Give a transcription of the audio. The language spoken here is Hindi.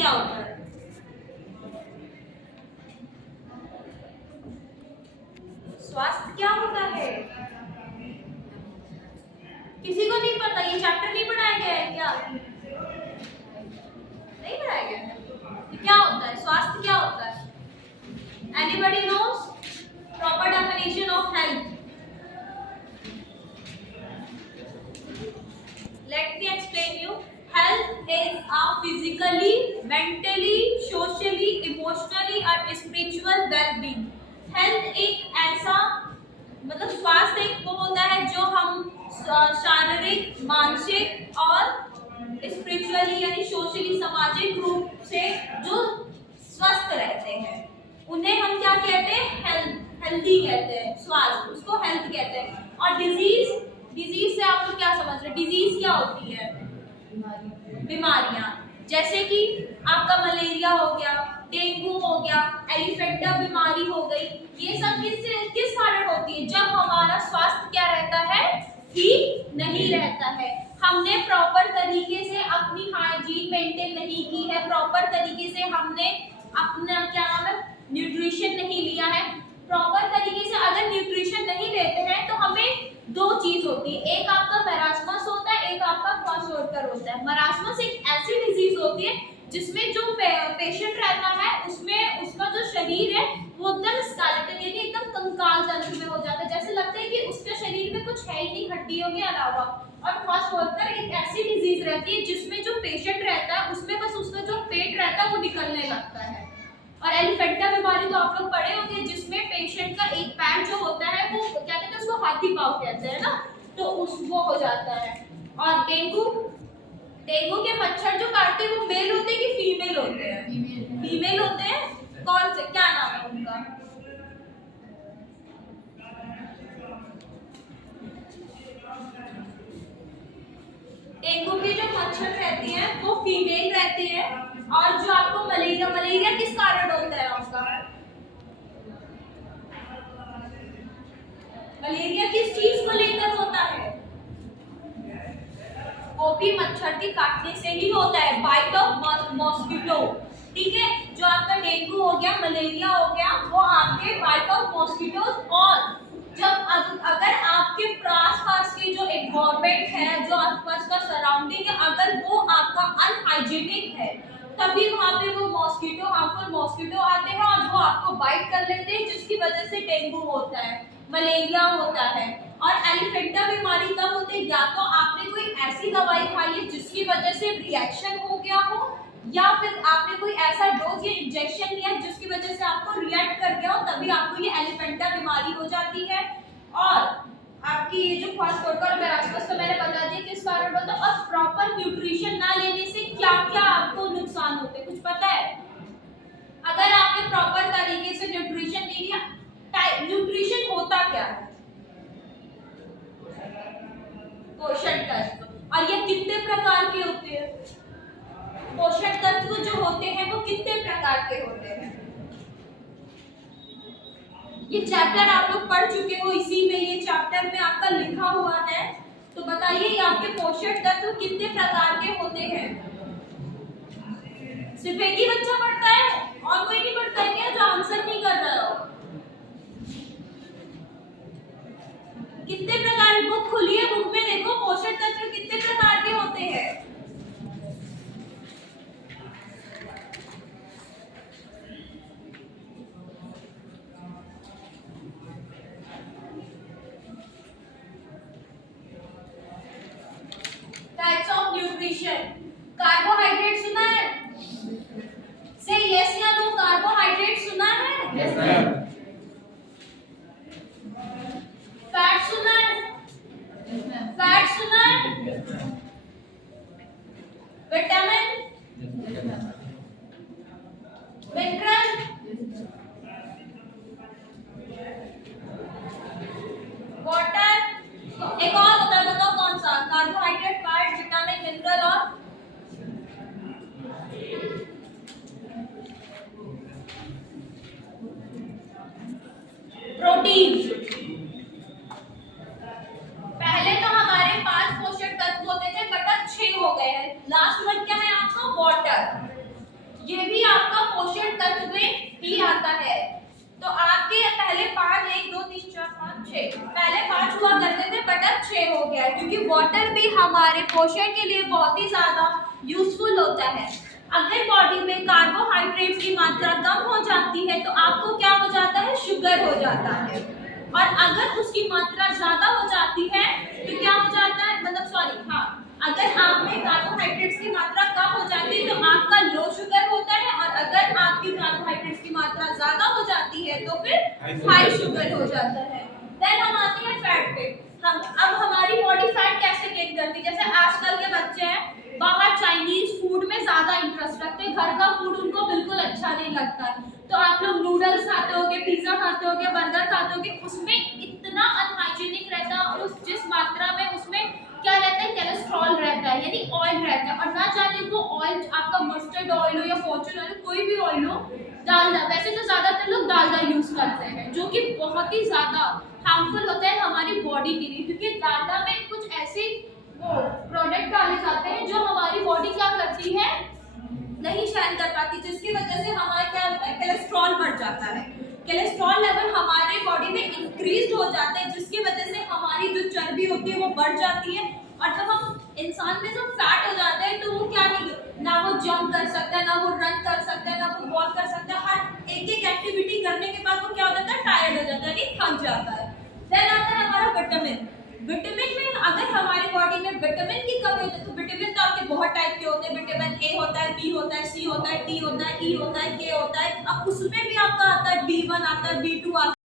क्या होता है? स्वास्थ्य क्या होता है? किसी को नहीं पता? ये चैप्टर नहीं पढ़ाया गया है क्या? नहीं पढ़ाया गया है? क्या होता है स्वास्थ्य? क्या होता है? Anybody knows proper definition of health? Let me explain you. Health is a physically, mentally, socially, emotionally और spiritual well-being. Health एक ऐसा मतलब स्वास्थ्य एक वो होता है जो हम शारीरिक, मानसिक और स्पिरिचुअली यानी सोशली सामाजिक रूप से जो स्वस्थ रहते हैं उन्हें हम क्या कहते हैं? हेल्दी कहते हैं। स्वास्थ्य उसको हेल्थ कहते हैं। और डिजीज से आप लोग क्या समझ रहे हैं? डिजीज क्या होती है? बीमारियां। जैसे कि आपका मलेरिया हो गया, डेंगू हो गया, एलिफेंटा बीमारी हो गई। ये सब किस कारण होती है? जब हमारा स्वास्थ्य क्या रहता है? ठीक नहीं रहता है। हमने प्रॉपर तरीके से अपनी हाइजीन मेंटेन नहीं की है, प्रॉपर तरीके से हमने अपना क्या नाम है न्यूट्रिशन नहीं लिया है। प्रॉपर तरीके से अगर न्यूट्रिशन नहीं लेते हैं तो हमें दो चीज होती है, एक आपका मरासमस होता है, एक आपका क्वाशोर्कर होता है। मरासमस एक ऐसी डिजीज होती है जिसमें जो पेशेंट रहता है उसमें उसका जो शरीर है वो एकदम स्केलेटन यानी एकदम कंकाल तंत्र में हो जाता है, जैसे लगता है कि उसके शरीर में कुछ है ही नहीं हड्डियों के अलावा। और क्वाशोर्कर एक ऐसी डिजीज रहती है जिसमें जो पेशेंट रहता है उसमें बस उसका जो पेट रहता है वो निकलने लगता है। और एलिफेंटा बीमारी तो आप लोग पढ़े होंगे जिसमें पेशेंट का एक पैर जो होता है वो क्या कहते हैं उसको हाथी पाँव कहते हैं ना, तो उस वो हो जाता है। और डेंगू के मच्छर जो काटते हैं वो मेल होते हैं कि फीमेल होते हैं? फीमेल होते हैं। कौन से क्या नाम है उनका? डेंगू की जो मच्छर रहती हैं वो फीमेल रहती है। और जो आपको मलेरिया किस कारण होता है आपका? मलेरिया किस चीज को लेकर होता है? वो भी मच्छर के काटने से ही होता है, बाइट ऑफ मॉस्किटो। ठीक है, जो आपका डेंगू हो गया, मलेरिया हो गया, वो आपके बाइट ऑफ मॉस्किटोज। और जब अगर आपके आसपास की जो एनवायरनमेंट है, जो आसपास का सराउंडिंग है, अगर वो आपका अनहाइजीनिक है तभी वहां पे वो मॉस्किटो हार्मफुल मॉस्किटो आते हैं और वो आपको बाइट कर लेते हैं, जिसकी वजह से डेंगू होता है, मलेरिया होता है। और एलिफेंटा बीमारी तब होती है या तो आपने कोई ऐसी दवाई खाई है जिसकी वजह से रिएक्शन हो गया हो, या फिर आपने कोई ऐसा डोज या इंजेक्शन लिया जिसकी वजह से आपको रिएक्ट कर गया हो, तभी आपको ये एलिफेंटा बीमारी हो जाती है। और आपकी ये जो क्वाशोर्कर और मरासमस तो मैंने बता दिया किस कारण होता है। और प्रॉपर न्यूट्रिशन ना लेने से क्या क्या आपको नुकसान होते हैं कुछ पता है? अगर आपने प्रॉपर तरीके से न्यूट्रिशन नहीं लिया, न्यूट्रिशन होता क्या है? पोषक तत्व। और ये कितने प्रकार के होते हैं? पोषक तत्व जो होते हैं वो कितने प्रकार के होते हैं? ये चैप्टर आप लोग पढ़ चुके हो, इसी में ये चैप्टर में आपका लिखा हुआ है। तो बताइए ये आपके पोषक तत्व कितने प्रकार के होते हैं? सिर्फ एक ही बच्चा पढ़ता है और कोई नहीं पढ़ता है क्या जो आंसर नहीं कर रहा हो? कितने प्रकार? बुक खुली है, बुक में देखो पोषक तत्व कितने प्रकार के होते हैं। Types of nutrition. कार्बोहाइड्रेट सुना है? से यस या नो, कार्बोहाइड्रेट सुना है? Yes ma'am. फैट सुना है? फैट सुना है? विटामिन, मिनरल, वाटर, एक और होता है बताओ कौन सा? कार्बोहाइड्रेट, फैट, विटामिन, मिनरल और प्रोटीन। पहले तो हमारे 5 पोषक तत्व होते थे बट अब 6 हो गए हैं। लास्ट वर्ड क्या है आपका? वाटर। तत्व ही आता है। तो आपके पहले 5 1 2 3 4 5 6 पहले 5 हुआ करते थे बट अब 6 हो गया है, क्योंकि वाटर भी हमारे पोषण के लिए बहुत ही ज्यादा यूजफुल होता है। अगर बॉडी में कार्बोहाइड्रेट्स की मात्रा कम हो जाती है तो आपको क्या हो जाता है, शुगर हो जाता है। और अगर उसकी मात्रा ज्यादा हो जाती है तो क्या हो जाता है, मतलब सॉरी हाँ, अगर आप में कार्बोहाइड्रेट्स की मात्रा कम हो जाती है तो आपका लो शुगर होता है, और अगर आपकी कार्बोहाइड्रेट्स की मात्रा ज्यादा हो जाती है तो फिर हाई शुगर हो जाता है। देन हम आते हैं फैट पे। हम अब हमारी बॉडी फैट कैसे गेन करती है, जैसे आजकल के बच्चे हैं बाहर चाइनीज फूड में ज्यादा इंटरेस्ट रखते हैं, घर का फूड उनको बिल्कुल अच्छा नहीं लगता है। तो आप लोग नूडल्स खाते होगे, पिज्जा खाते होगे, बर्गर खाते होगे, उसमें इतना अनहाइजीनिक रहता है, और उस जिस मात्रा में उसमें क्या रहता है, कोलेस्ट्रॉल रहता है, यानी ऑयल रहता है, और ना जाने वो ऑयल आपका मस्टर्ड ऑयल हो या फॉर्चून ऑयल, कोई भी ऑयल हो, डालडा, वैसे तो ज्यादातर लोग डालडा यूज करते हैं, जो कि बहुत ही ज्यादा हार्मफुल होता है हमारी बॉडी के लिए, क्योंकि डालडा में कुछ ऐसे वो प्रोडक्ट डाले जाते हैं जो हमारी बॉडी क्या करती है, नहीं सहन कर पाती, जिसकी वजह से हमारा क्या होता है, कोलेस्ट्रॉल बढ़ जाता है। कोलेस्ट्रॉल लेवल हमारे बॉडी में इंक्रीज हो जाता है, जिसकी वजह से हमारी जो चर्बी होती है वो बढ़ जाती है, और जब हम इंसान में जब फैट हो जाता है तो वो क्या नहीं, ना वो जंप कर सकता है, ना वो रन कर सकता है, ना वो वॉक कर सकता है, हर एक एक एक्टिविटी करने के बाद वो क्या हो जाता है, टायर्ड हो जाता है, यानी थक जाता है। देन आता है हमारा विटामिन। विटामिन में अगर हमारी बॉडी में विटामिन की कमी होती है, तो विटामिन तो आपके बहुत टाइप के होते हैं, विटामिन ए होता है, बी होता है, सी होता है, डी होता है, ई होता है, के होता है, अब उसमें भी आपका आता है B1 आता है, B2 आता है।